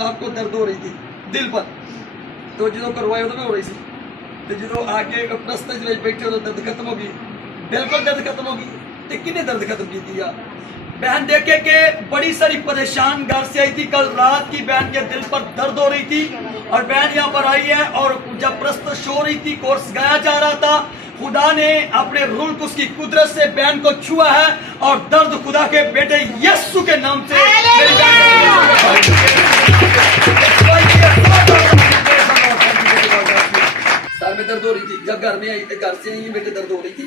आपको दर्द हो रही थी दिल पर, तो जो करवाए तो हो रही थी, तो जो आके प्रश्न बैठे हो तो दर्द खत्म होगी, बिल्कुल दर्द खत्म होगी। तो किन्ने दर्द खत्म की थी यार? बहन देखे कि बड़ी सारी परेशान घर से आई थी, कल रात की बहन के दिल पर दर्द हो रही थी और बहन यहाँ पर आई है। और जब प्रश्न हो रही थी, कोर्स गाया जा रहा था, खुदा ने अपने रूल को उसकी कुदरत से बहन को छुआ है और दर्द खुदा के बेटे यीशु के नाम से मेरी सर में दर्द हो रही थी। जब घर में आई, घर से आई बेटे दर्द हो रही थी।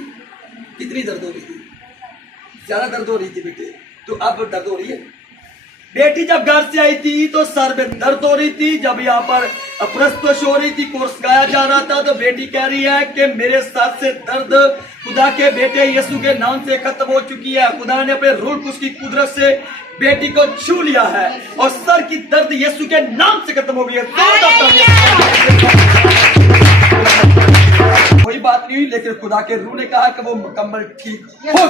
कितनी दर्द हो रही थी? ज्यादा दर्द हो रही थी बेटे, तो अब दर्द हो रही है। बेटी जब घर से आई थी तो सर में दर्द हो रही थी। जब यहाँ पर प्रस्तुत हो रही थी, कोर्स गाया जा रहा था, तो बेटी कह रही है कि मेरे सर से दर्द खुदा के बेटे यीशु के नाम से खत्म हो चुकी है। खुदा ने अपने रूह उसकी कुदरत से बेटी को छू लिया है और सर की दर्द यीशु के नाम से खत्म हो गई है। कोई बात नहीं हुई, लेकिन खुदा के रूह ने कहा कि वो मुकम्मल ठीक हो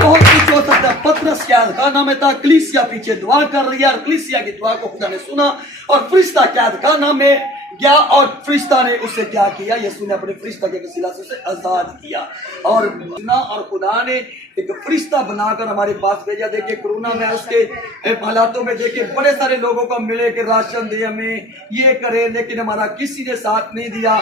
बहुत कुछ हो सकता है। पतरस कैद खाना में था, कलीसिया पीछे दुआ कर रही है और कलीसिया की दुआ को खुदा ने सुना और फरिश्ता कैद खाना में गया और फरिश्ता ने उससे क्या किया? यीशु ने अपने फरिश्ता के वसीला से उसे आजाद किया और खुदा ने एक फरिश्ता बनाकर हमारे पास भेजा। देखिए कोरोना में उसके हालातों में देखिए बड़े सारे लोगों को मिले कि राशन दे, हमें ये करे, लेकिन हमारा किसी ने साथ नहीं दिया।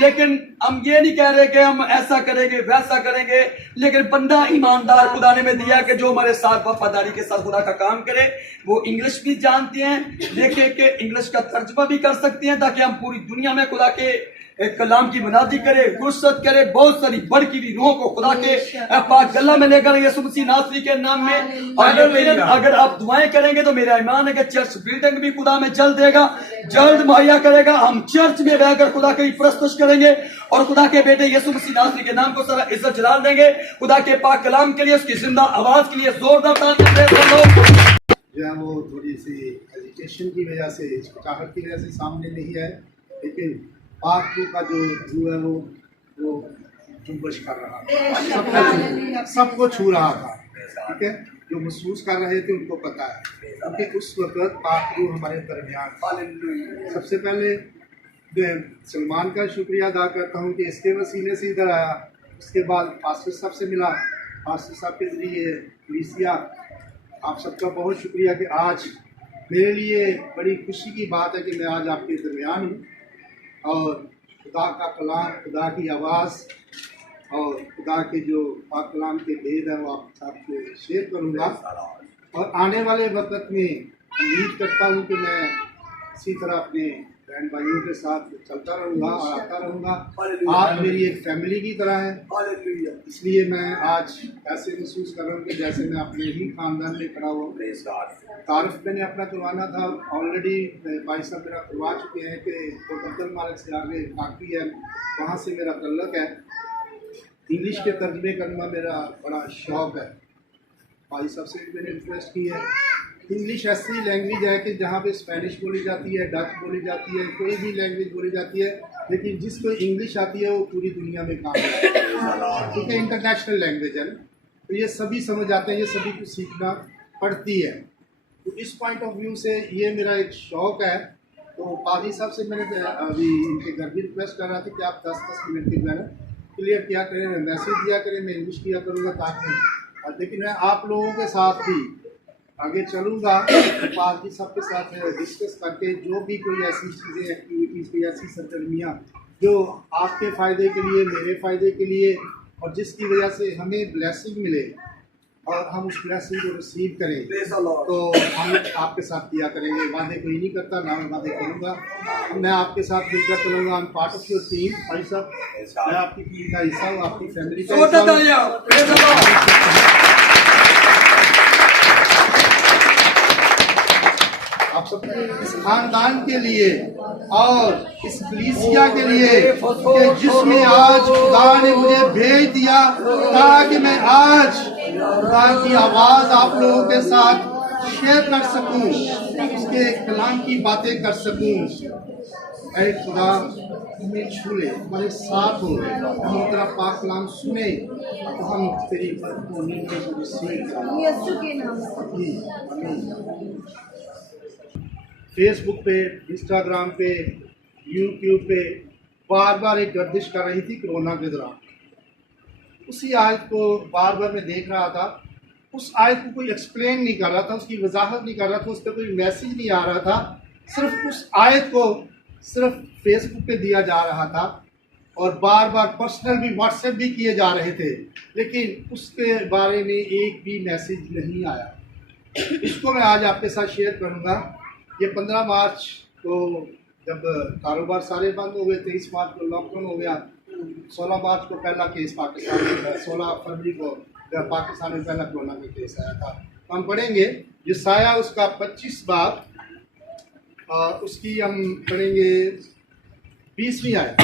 लेकिन हम ये नहीं कह रहे कि हम ऐसा करेंगे वैसा करेंगे, लेकिन बंदा ईमानदार खुदा ने में दिया कि जो हमारे साथ वफादारी के साथ खुदा का काम करे। वो इंग्लिश भी जानते हैं, देखिए कि इंग्लिश का तर्जमा भी कर सकते हैं, ताकि हम पूरी दुनिया में खुदा के कलाम की मुनादी करे, गुस्सत करे, बहुत सारी बढ़ की भी रूहों को खुदा के पाक गला में लेकर यीशु मसीह नासरी के नाम में। और अगर आप दुआएं करेंगे तो मेरा ईमान है कि चर्च बिल्डिंग भी खुदा में जल्द देगा, जल्द मुहैया करेगा। हम चर्च में रहकर खुदा की प्रस्तुत करेंगे और खुदा के बेटे यीशु मसीह नासरी के नाम को सारा इज्जत जलाल देंगे। खुदा के पाक कलाम के लिए, उसकी जिंदा आवाज के लिए जोरदार तालियां। जो है वो थोड़ी सी एजुकेशन की वजह से, हिचकिचाहट की वजह से सामने नहीं है, लेकिन पाक का जो रूह है वो जुम्बश कर रहा था, सबको छू रहा था। ठीक है, जो महसूस कर रहे थे उनको पता है, क्योंकि उस वक्त पाक रूह हमारे दरमियान। सबसे पहले सलमान का शुक्रिया अदा करता हूँ कि इसके वसीले से इधर आया। उसके बाद पास्टर साहब से मिला, पास्टर साहब के जरिए कलीसिया, आप सबका बहुत शुक्रिया कि आज मेरे लिए बड़ी खुशी की बात है कि मैं आज आपके दरमियान हूँ और खुदा का कलाम, खुदा की आवाज़ और खुदा के जो पाक कलाम के भेद हैं वो आप सबसे शेयर करूँगा। और आने वाले वक्त में उम्मीद करता हूँ कि मैं इसी तरह अपने बहन भाइयों के साथ चलता रहूँगा और आता रहूँगा। आप मेरी एक फैमिली की तरह है, इसलिए मैं आज ऐसे महसूस कर रहा हूँ कि जैसे मैं अपने ही खानदान में खड़ा हुआ। तारीफ मैंने अपना करवाना था, ऑलरेडी भाई साहब मेरा करवा चुके हैं कि मुकद्दम मालिक से आगे बाकी है, वहाँ से मेरा तल्लक है। इंग्लिश के तर्जमे करना मेरा बड़ा शौक़ है, भाई साहब से मैंने रिक्वेस्ट की है। इंग्लिश ऐसी लैंग्वेज है कि जहाँ पे स्पेनिश बोली जाती है, डच बोली जाती है, कोई भी लैंग्वेज बोली जाती है, लेकिन जिसको इंग्लिश आती है वो पूरी दुनिया में काम करता है, क्योंकि इंटरनेशनल लैंग्वेज है ना, तो ये सभी समझ आते हैं, ये सभी को सीखना पड़ती है। तो इस पॉइंट ऑफ व्यू से ये मेरा एक शौक़ है। तो पादी साहब से मैंने अभी इनके घर भी रिक्वेस्ट कर रहा था कि आप 10-10 मिनट के जो क्लियर किया करें, मैसेज दिया करें, मैं इंग्लिश किया करूँगा ताकि, लेकिन मैं आप लोगों के साथ भी आगे चलूँगा, पादी साहब के साथ डिस्कस करके जो भी कोई ऐसी चीज़ें, एक्टिविटीज़, कोई ऐसी सरगर्मियाँ जो आपके फ़ायदे के लिए, मेरे फ़ायदे के लिए, और जिसकी वजह से हमें ब्लेसिंग मिले और हम उस ब्लेसिंग को रिसीव करें, तो हम आपके साथ किया करेंगे। वादे कोई नहीं करता, ना मैं वादे करूँगा, मैं आपके साथ मिलकर चलूँगा। I'm part of your team, भाई साहब, मैं आपकी टीम का हिस्सा हूँ, आपकी फैमिली का हिस्सा हूँ। आप सब इस खानदान के लिए और इस कलीसिया के लिए कि जिसमें आज खुदा ने मुझे भेज दिया ताकि मैं आज खुदा की आवाज़ आप लोगों के साथ शेयर कर सकूं, उसके कलाम की बातें कर सकूं। ऐ खुदा हमें छू ले, हमारे साथ हो, हम तेरा पाक कलाम सुने तो हम तेरी बरकतों नीचे को रिसीव यीशु के नाम से। आमीन। फेसबुक पे, इंस्टाग्राम पे, यूट्यूब पे बार बार एक गर्दिश कर रही थी कोरोना के दौरान। उसी आयत को बार बार मैं देख रहा था। उस आयत को कोई एक्सप्लेन नहीं कर रहा था, उसकी वजाहत नहीं कर रहा था, उस पर कोई मैसेज नहीं आ रहा था। सिर्फ उस आयत को सिर्फ फेसबुक पे दिया जा रहा था और बार बार पर्सनल भी व्हाट्सएप भी किए जा रहे थे, लेकिन उसके बारे में एक भी मैसेज नहीं आया। इसको मैं आज आपके साथ शेयर करूँगा। ये 15 मार्च को जब कारोबार सारे बंद हो गए, 23 मार्च को लॉकडाउन हो गया, 16 मार्च को पहला केस पाकिस्तान में, 16 फरवरी को पाकिस्तान में पहला कोरोना का केस आया था। हम पढ़ेंगे यशाया उसका 25 बाब, उसकी हम पढ़ेंगे 20वीं आयत,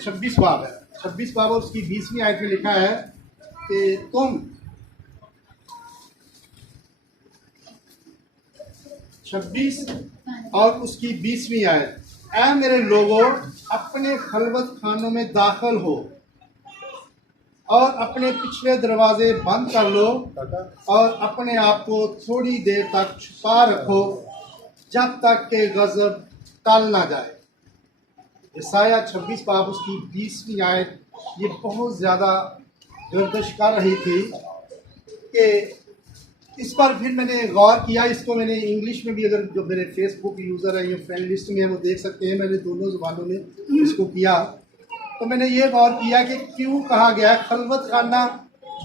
26 बाब है, 26 बाब और उसकी 20वीं आयत में लिखा है कि तुम 26 और उसकी 20वीं आयत, ऐ मेरे लोगों अपने खलवत खानों में दाखिल हो और अपने पिछले दरवाजे बंद कर लो और अपने आप को थोड़ी देर तक छुपा रखो जब तक के गजब टल ना जाए। यशाया 26 बाब उसकी 20वीं आयत ये बहुत ज़्यादा गर्दिश कर रही थी कि इस पर फिर मैंने गौर किया। इसको मैंने इंग्लिश में भी, अगर जो मेरे फेसबुक यूज़र हैं या फ्रेंड लिस्ट में है वो देख सकते हैं, मैंने दोनों ज़ुबानों में इसको किया। तो मैंने ये गौर किया कि क्यों कहा गया है खलवत खाना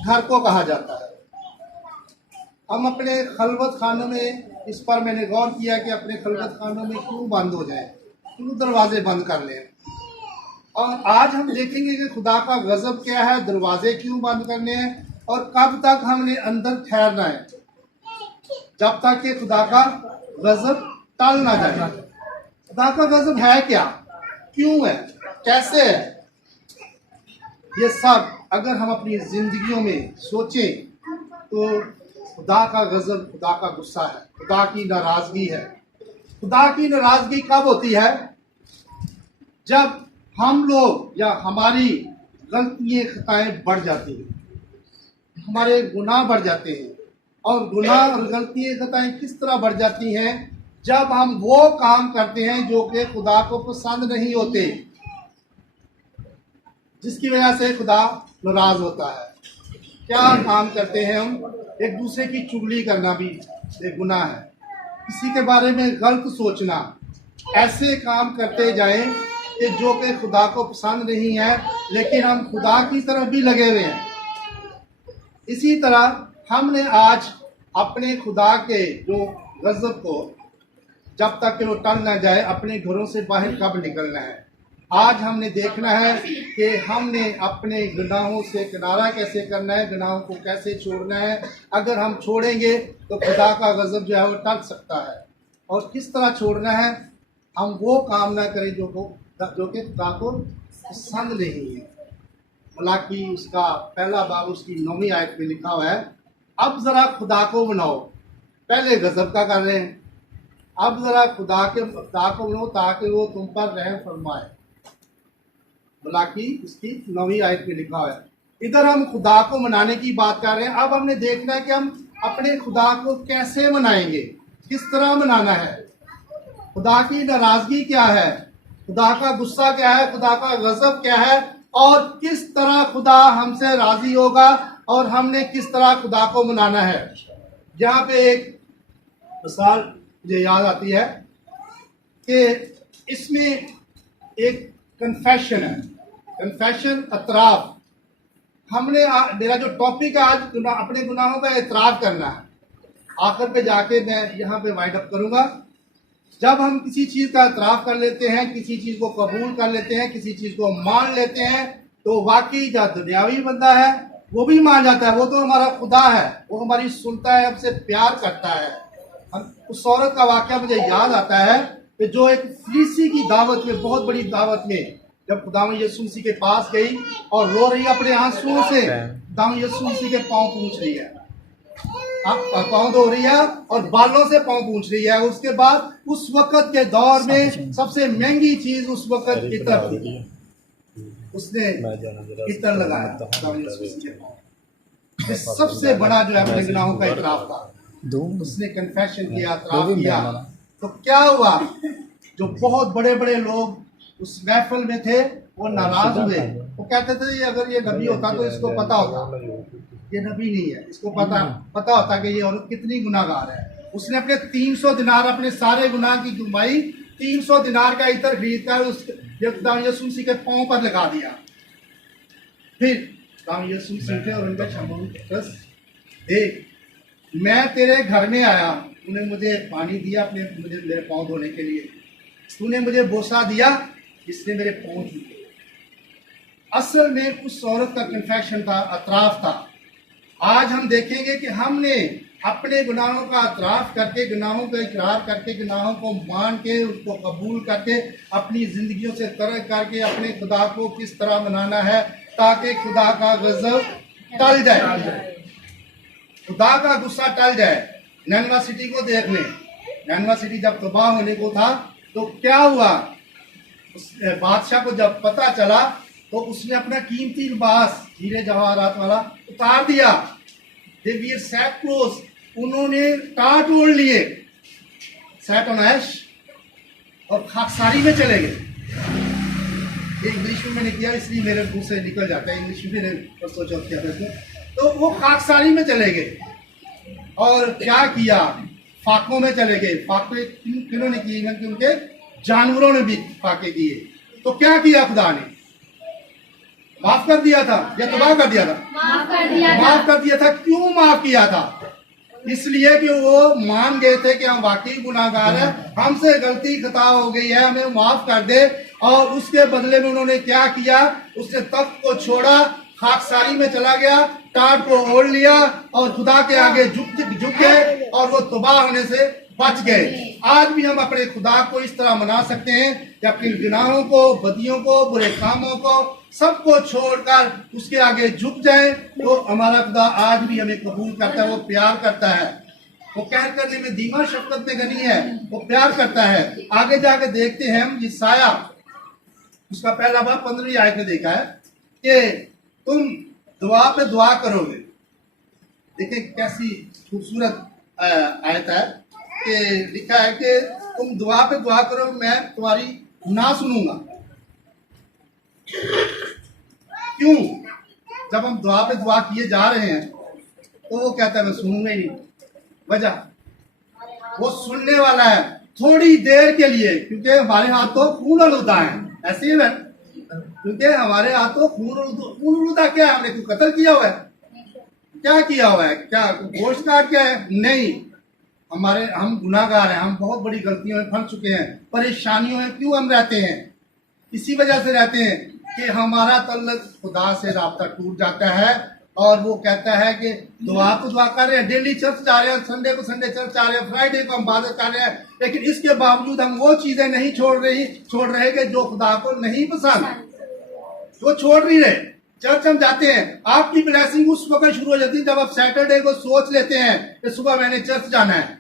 घर को कहा जाता है। हम अपने खलवत खानों में, इस पर मैंने गौर किया कि अपने खलवत खानों में क्यों बंद हो जाए, क्यों दरवाजे बंद कर लें। और आज हम देखेंगे कि खुदा का गजब क्या है, दरवाजे क्यों बंद करने हैं और कब तक हमने अंदर ठहरना है, जब तक कि खुदा का गजब टल ना जाए। खुदा का गजब है क्या, क्यों है, कैसे है, ये सब अगर हम अपनी जिंदगियों में सोचें तो खुदा का गजब, खुदा का गुस्सा है, खुदा की नाराजगी है। खुदा की नाराजगी कब होती है? जब हम लोग या हमारी गलतियां खताएं बढ़ जाती हैं, हमारे गुनाह बढ़ जाते हैं। और गुनाह और गलतियां खताएं किस तरह बढ़ जाती हैं? जब हम वो काम करते हैं जो कि खुदा को पसंद नहीं होते, जिसकी वजह से खुदा नाराज होता है। क्या काम करते हैं हम? एक दूसरे की चुगली करना भी एक गुनाह है, किसी के बारे में गलत सोचना, ऐसे काम करते जाएं कि जो कि खुदा को पसंद नहीं है, लेकिन हम खुदा की तरफ भी लगे हुए हैं। इसी तरह हमने आज अपने खुदा के जो गजब को, जब तक कि वो टल ना जाए, अपने घरों से बाहर कब निकलना है। आज हमने देखना है कि हमने अपने गुनाहों से किनारा कैसे करना है, गुनाहों को कैसे छोड़ना है। अगर हम छोड़ेंगे तो खुदा का गजब जो है वो टल सकता है। और किस तरह छोड़ना है? हम वो काम ना करें जो कि खुदा को पसंद नहीं है। मलाकी उसका पहला बाब उसकी 9वीं आयत में लिखा हुआ है, अब ज़रा खुदा को बनाओ, पहले गजब का कर रहे हैं, अब ज़रा खुदा को बनाओ ताकि वो तुम पर रहम फरमाए। मलाकी उसकी 9वीं आयत में लिखा हुआ है। इधर हम खुदा को मनाने की बात कर रहे हैं। अब हमने देखना है कि हम अपने खुदा को कैसे मनाएंगे, किस तरह मनाना है। खुदा की नाराजगी क्या है, खुदा का गुस्सा क्या है, खुदा का गजब क्या है, और किस तरह खुदा हमसे राजी होगा और हमने किस तरह खुदा को मनाना है। यहाँ पे एक मिसाल मुझे याद आती है कि इसमें एक कन्फेशन है, कन्फेशन, एतराफ। हमने मेरा जो टॉपिक है आज अपने गुनाहों का एतराफ करना है। आखिर पे जाके मैं यहाँ पे वाइंड अप करूँगा। जब हम किसी चीज़ का एतराफ़ कर लेते हैं, किसी चीज़ को कबूल कर लेते हैं, किसी चीज़ को मान लेते हैं, तो वाकई जो दुनियावी बंदा है वो भी मान जाता है। वो तो हमारा खुदा है, वो हमारी सुनता है, हमसे प्यार करता है। हम उस औरत का वाक़या मुझे याद आता है कि जो एक फरीसी की दावत में, बहुत बड़ी दावत में, जब खुदावंद यीशु मसीह के पास गई और रो रही अपने आंसुओं से, खुदावंद यीशु मसीह के पाँव पूछ रही है। पाँव धो रही है और बालों से पाँव पूछ रही है। उसके बाद उस वक्त के दौर में सबसे महंगी चीज उस वक्त इत्र थी। उसने इत्र लगाया, ये सबसे बड़ा जो है अपने गुनाहों का इतराफ था। उसने कन्फेशन किया, इतराफ किया। तो क्या हुआ, जो बहुत बड़े बड़े लोग उस महफिल में थे वो नाराज हुए। वो कहते थे ये अगर ये नबी होता तो इसको पता होता, ये नबी नहीं है, इसको पता होता कि ये औरत कितनी गुनाहगार है। उसने अपने 300 दिनार, अपने सारे गुनाह की कमाई 300 दिनार का इत्र खरीद कर उस यीशु मसीह के पांव पर लगा दिया। फिर यीशु मसीह थे और उनका शमून, देख मैं तेरे घर में आया, तूने मुझे पानी दिया, अपने मुझे मेरे पाँव धोने के लिए, तूने मुझे बोसा दिया, इसने मेरे पाँव धोए। असल में उस औरत का कन्फेशन था, अतराफ था। आज हम देखेंगे कि हमने अपने गुनाहों का अतराफ करके, गुनाहों का इकरार करके, गुनाहों को मान के, उसको कबूल करके, अपनी जिंदगियों से तरक करके अपने खुदा को किस तरह मनाना है ताकि खुदा का गजब टल जाए, खुदा का गुस्सा टल जाए। नैनवा सिटी को देख लें, नैनवा सिटी जब तबाह होने को था तो क्या हुआ, उस बादशाह को जब पता चला तो उसने अपना कीमती लिबास हीरे जवाहरात वाला उतार दिया, दे वियर सैकक्लोथ, उन्होंने टाट ओढ़ लिए, सैट ऑन ऐश, और खाकसारी में चले गए। ये इंग्लिश में मैंने किया इसलिए मेरे मुंह से निकल जाता है, इंग्लिश में मैंने सोचा किया था इसको। तो वो खाकसारी में चले गए और क्या किया, फाकों में चले गए। फाके किन्होंने किए, कि उनके जानवरों ने भी फाके किए। तो क्या किया खुदा ने, माफ कर दिया था या तबाह कर दिया था? माफ कर दिया था। क्यों माफ किया था? इसलिए कि वो मान गए थे कि हम वाकई गुनाहगार हैं, हमसे गलती खता हो गई है, हमें माफ कर दे। और उसके बदले में उन्होंने क्या किया, उसने तख्त को छोड़ा, खाकसारी में चला गया, टाट को ओढ़ लिया और खुदा के आगे झुक गए और वो तबाह होने से बच गए। आज भी हम अपने खुदा को इस तरह मना सकते हैं कि अपने गुनाहों को, बदियों को, बुरे कामों को, सबको छोड़कर उसके आगे झुक जाएं। तो हमारा खुदा आज भी हमें कबूल करता है, वो प्यार करता है, वो कहर करने में धीमा, शफकत में गनी है, वो प्यार करता है। आगे जाके देखते हैं हम यशायाह उसका पहला बाब 15वीं आयत में देखा है कि तुम दुआ पे दुआ करोगे। देखिए कैसी खूबसूरत आयत है कि लिखा है कि तुम दुआ पे दुआ करो, मैं तुम्हारी ना सुनूंगा। क्यों? जब हम दुआ पे दुआ किए जा रहे हैं तो वो कहता है मैं सुनूंगा ही नहीं। वजह, वो सुनने वाला है थोड़ी देर के लिए, क्योंकि हमारे हाथ तो खून आलूदा है, ऐसे ही है, क्योंकि हमारे हाथों खून आलूदा क्या है, हमने कोई कत्ल किया हुआ है, क्या किया हुआ है, क्या गोश्त काट किया है? नहीं, हम गुनाहगार हैं, हम बहुत बड़ी गलतियों में फंस चुके हैं, परेशानियों में क्यों हम रहते हैं? इसी वजह से रहते हैं कि हमारा तल्लुक खुदा से राब्ता टूट जाता है। और वो कहता है कि दुआ तो दुआ कर रहे हैं, डेली चर्च जा रहे हैं, संडे को संडे चर्च जा रहे हैं, फ्राइडे को हम इबादत कर रहे हैं, लेकिन इसके बावजूद हम वो चीजें नहीं छोड़ रहे कि जो खुदा को नहीं पसंद, वो छोड़ नहीं रहे। चर्च हम जाते हैं, आपकी ब्लेसिंग उस वक्त शुरू हो जाती है जब आप सैटरडे को सोच लेते हैं कि सुबह मैंने चर्च जाना है।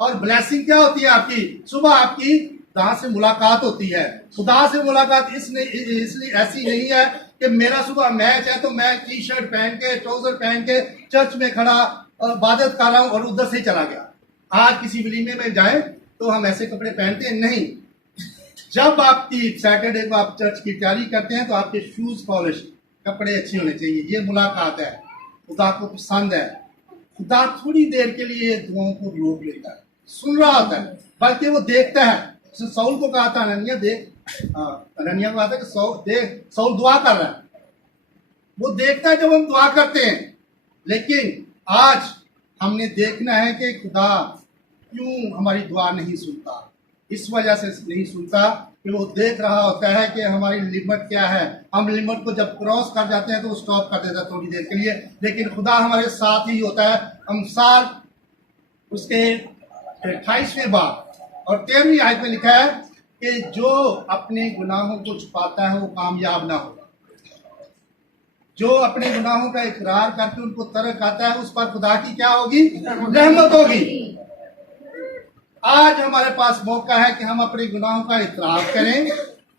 और ब्लेसिंग क्या होती है आपकी? सुबह आपकी खुदा से मुलाकात होती है। खुदा से मुलाकात इसलिए ऐसी नहीं है कि मेरा सुबह मैच है तो मैं टी शर्ट पहन के, ट्राउजर पहन के चर्च में खड़ा और इबादत कर रहा हूं और उधर से ही चला गया। आज किसी वलीमे में जाए तो हम ऐसे कपड़े पहनते हैं नहीं। जब आपकी सैटरडे को आप चर्च की तैयारी करते हैं तो आपके शूज पॉलिश, कपड़े अच्छे होने चाहिए। ये मुलाकात है, खुदा को पसंद है। खुदा थोड़ी देर के लिए दुआओं को रोक लेता है, सुन रहा होता है, बल्कि वो देखता है। उसने साउल को कहा था, अननिया देख, अननिया को कहा था कि देख साउल दुआ कर रहा है। वो देखता है जब हम दुआ करते हैं। लेकिन आज हमने देखना है कि खुदा क्यों हमारी दुआ नहीं सुनता। इस वजह से नहीं सुनता कि वो देख रहा होता है कि हमारी लिमिट क्या है। हम लिमिट को जब क्रॉस कर जाते हैं तो वो स्टॉप कर देता है थोड़ी देर के लिए, लेकिन खुदा हमारे साथ ही होता है। हम साल उसके 28वें बाब और 13वीं आयत में लिखा है कि जो अपने गुनाहों को छुपाता है वो कामयाब ना होगा। जो अपने गुनाहों का इकरार करके उनको तर्क आता है, उस पर खुदा की क्या होगी? रहमत होगी। आज हमारे पास मौका है कि हम अपने गुनाहों का इकरार करें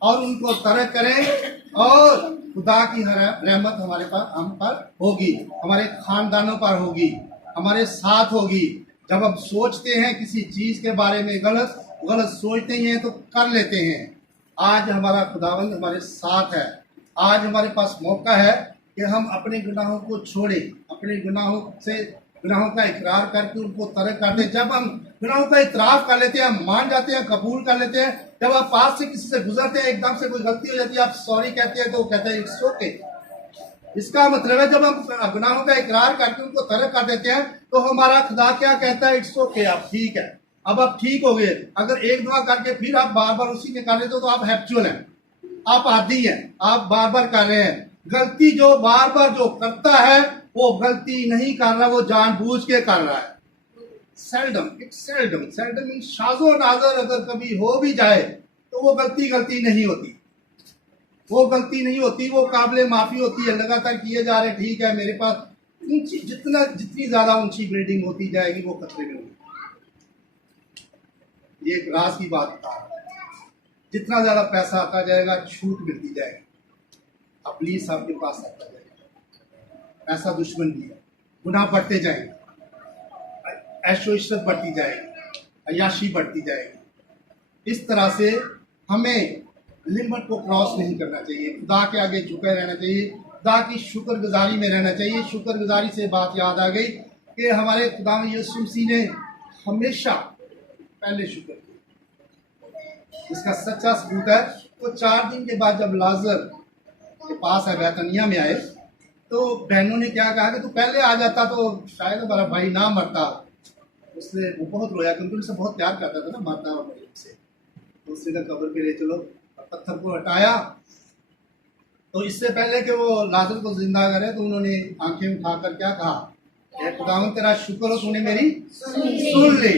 और उनको तर्क करें, और खुदा की रहमत हमारे पास हम पर होगी, हमारे खानदानों पर होगी, हमारे साथ होगी। जब हम सोचते हैं किसी चीज के बारे में गलत सोचते ही हैं तो कर लेते हैं। आज हमारा खुदावंद हमारे साथ है। आज हमारे पास मौका है कि हम अपने गुनाहों को छोड़ें, अपने गुनाहों का इकरार करके उनको तर्क करते हैं। जब हम गुनाहों का इतराफ कर लेते हैं, मान जाते हैं, कबूल कर लेते हैं, जब आप पास से किसी से गुजरते हैं, एकदम से कोई गलती हो जाती है, आप सॉरी कहते हैं तो वो कहते हैं इट्स ओके। इसका मतलब है जब हम गुनाहों का इकरार करके उनको तर्क कर देते हैं तो हमारा खुदा क्या कहता है? इट्स ओके, आप ठीक है, अब आप ठीक हो गए। अगर एक दुआ करके फिर आप बार बार उसी में कर रहे हो तो आप हैप्चुअल हैं, आप आदी हैं, आप बार बार कर रहे हैं। गलती जो बार बार जो करता है वो गलती नहीं कर रहा, वो जानबूझ के कर रहा है। सेल्डम मीन शाज़ो नाज़र अगर कभी हो भी जाए तो वो गलती नहीं होती, वो गलती नहीं होती, वो काबिले माफी होती है। लगातार किए जा रहे, ठीक है, मेरे पास जितनी ज्यादा ऊंची बिल्डिंग होती जाएगी वो खतरे में होगी। ये एक राज की बात बता रहा है। जितना ज्यादा पैसा आता जाएगा छूट मिलती जाएगी, पुलिस आपके पास आता जाएगा, पैसा दुश्मन भी है, गुनाह बढ़ते जाएंगे, ऐशो इशरत बढ़ती जाएगी, अयाशी बढ़ती जाएगी। इस तरह से हमें लिमिट को क्रॉस नहीं करना चाहिए, खुदा के आगे झुके रहना चाहिए, खुदा की शुक्रगुजारी में रहना चाहिए। शुक्रगुजारी से बात याद आ गई कि हमारे खुदा में यीशु मसीह ने हमेशा पहले शुक्र किया। इसका सच्चा सबूत है तो 4 दिन के बाद जब लाजर के पास है, बैतनिया में आए, तो बहनों ने क्या कहा कि तू पहले आ जाता तो शायद हमारा भाई ना मरता। उसने वो बहुत रोया क्योंकि उनसे बहुत प्यार करता था ना, माता और मरियम से। तो उसने कहा कब्र पे ले चलो, पत्थर को हटाया। तो इससे पहले कि वो लाजर को जिंदा करे तो उन्होंने आंखें उठाकर क्या कहा, खुदावंद तेरा शुक्र हो, तूने मेरी सुन ली।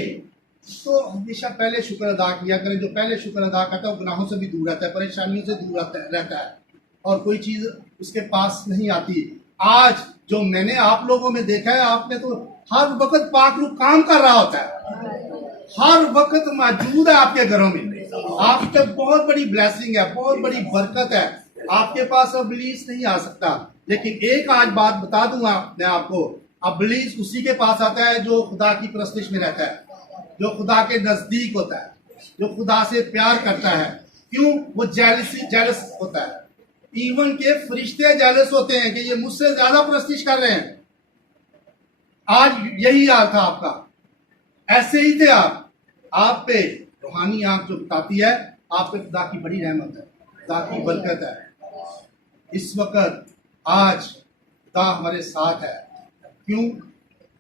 तो हमेशा पहले शुक्र अदा किया करें। जो पहले शुक्र अदा करता है वो गुनाहों से भी दूर रहता है, परेशानियों से दूर रहता है और कोई चीज उसके पास नहीं आती। आज जो मैंने आप लोगों में देखा है, आपने तो हर वक्त पाकरूप काम कर रहा होता है, हर वक्त मौजूद है आपके घरों में। आपके बहुत बड़ी ब्लेसिंग है, बहुत बड़ी बरकत है। आपके पास अबलीस नहीं आ सकता। लेकिन एक आज बात बता दूंगा मैं आपको, अबलीस उसी के पास आता है जो खुदा की परस्तिश में रहता है, जो खुदा के नजदीक होता है, जो खुदा से प्यार करता है। क्यों? वो जेलस होता है। इवन के फरिश्ते जेलस होते हैं कि ये मुझसे ज्यादा परस्तिश कर रहे हैं। आज यही हाल था आपका, ऐसे ही थे आप पे रूहानी आंख जो बताती है आप पे खुदा की बड़ी रहमत है, खुदा की बरकत है। इस वक्त आज खुदा हमारे साथ है। क्यों?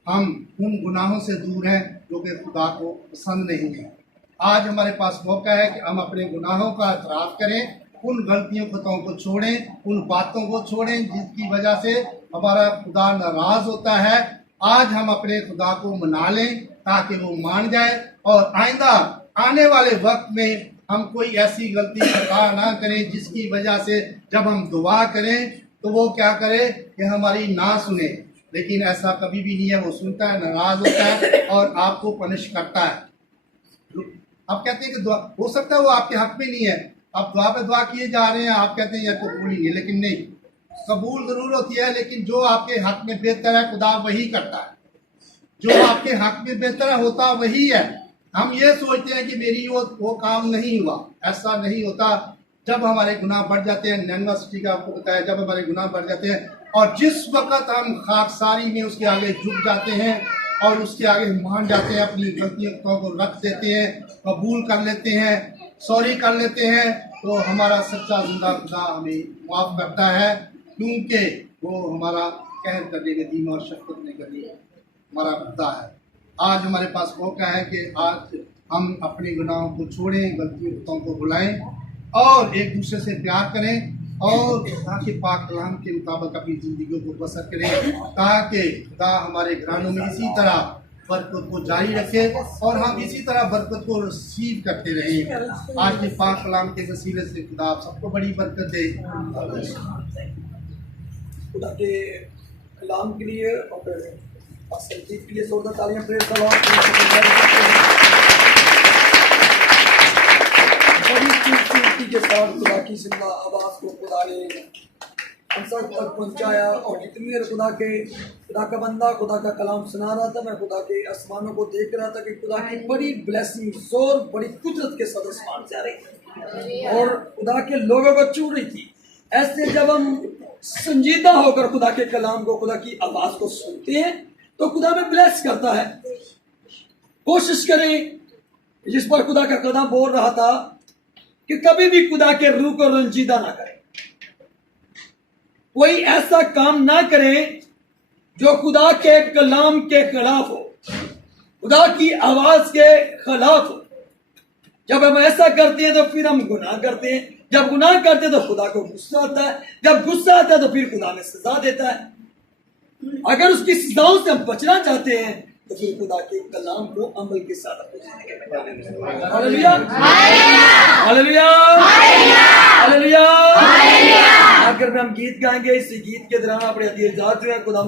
हम उन गुनाहों से दूर हैं जो कि खुदा को पसंद नहीं है। आज हमारे पास मौका है कि हम अपने गुनाहों का एतराफ़ करें, उन गलतियों को छोड़ें, उन बातों को छोड़ें जिसकी वजह से हमारा खुदा नाराज होता है। आज हम अपने खुदा को मना लें ताकि वो मान जाए और आइंदा आने वाले वक्त में हम कोई ऐसी गलती खता ना करें जिसकी वजह से जब हम दुआ करें तो वो क्या करे कि हमारी ना सुने। लेकिन ऐसा कभी भी नहीं है, वो सुनता है, नाराज होता है और आपको पनिश करता है। आप कहते हैं कि दुआ हो सकता है वो आपके हक में नहीं है, आप दुआ पे दुआ किए जा रहे हैं, आप कहते हैं यार कबूल ही नहीं, लेकिन नहीं, कबूल जरूर होती है, लेकिन जो आपके हक में बेहतर है खुदा वही करता है। जो आपके हक में बेहतर होता वही है। हम ये सोचते हैं कि मेरी वो काम नहीं हुआ, ऐसा नहीं होता। जब हमारे गुनाह बढ़ जाते हैं, यूनिवर्सिटी का आपको बताया, जब हमारे गुनाह बढ़ जाते हैं और जिस वक्त हम खाकसारी में उसके आगे झुक जाते हैं और उसके आगे मान जाते हैं, अपनी गलतियों को रख देते हैं, कबूल कर लेते हैं, सॉरी कर लेते हैं, तो हमारा सच्चा जिंदा खुदा हमें माफ़ करता है, क्योंकि वो हमारा कहर करने का दीन और शफकत नहीं करने हमारा खुदा है। आज हमारे पास मौका है कि आज हम अपने गुनाहों को छोड़ें, गलतियों को भुलाएं और एक दूसरे से प्यार करें और खुदा के पाक कलाम के मुताबिक अपनी ज़िंदगियों को बसर करें, ताकि खुदा हमारे घरानों में इसी तरह बरकत को जारी रखे और हम इसी तरह बरकत को रिसीव करते रहें। आज के पाक कलाम के वसीले से खुदा आप सबको बड़ी बरकत दे। खुदा के कलाम के लिए और फिर संगीत के लिए जोरदार तालियां प्रेज द लॉर्ड। बड़ी खूबसूरती के साथ खुदा की जिंदा आवाज को खुदा ने हम सब तक पहुंचाया। और जितनी देर खुदा का बंदा खुदा का कलाम सुना रहा था, मैं खुदा के आसमानों को देख रहा था कि खुदा की बड़ी ब्लेसिंग जोर बड़ी कुदरत के साथ आसमान से आ रही थी और खुदा के लोगों को छू रही थी। ऐसे जब हम संजीदा होकर खुदा के कलाम को खुदा की आवाज को सुनते हैं तो खुदा में ब्लेस करता है। कोशिश करें जिस पर खुदा का कदम बोल रहा था कि कभी भी खुदा के रूह को रंजीदा ना करें, कोई ऐसा काम ना करे जो खुदा के कलाम के खिलाफ हो, खुदा की आवाज के खिलाफ हो। जब हम ऐसा करते हैं तो फिर हम गुनाह करते हैं, जब गुनाह करते हैं तो खुदा को गुस्सा आता है, जब गुस्सा आता है तो फिर खुदा में सजा देता है। अगर उसकी सजाओं से हम बचना चाहते हैं तो फिर खुदा के कलाम को अमल के साथ अपनी जिंदगी में डालें। Hallelujah hallelujah hallelujah. आखिर में हम गीत गाएंगे। इसी गीत के दौरान अपने अधीर जो है खुदा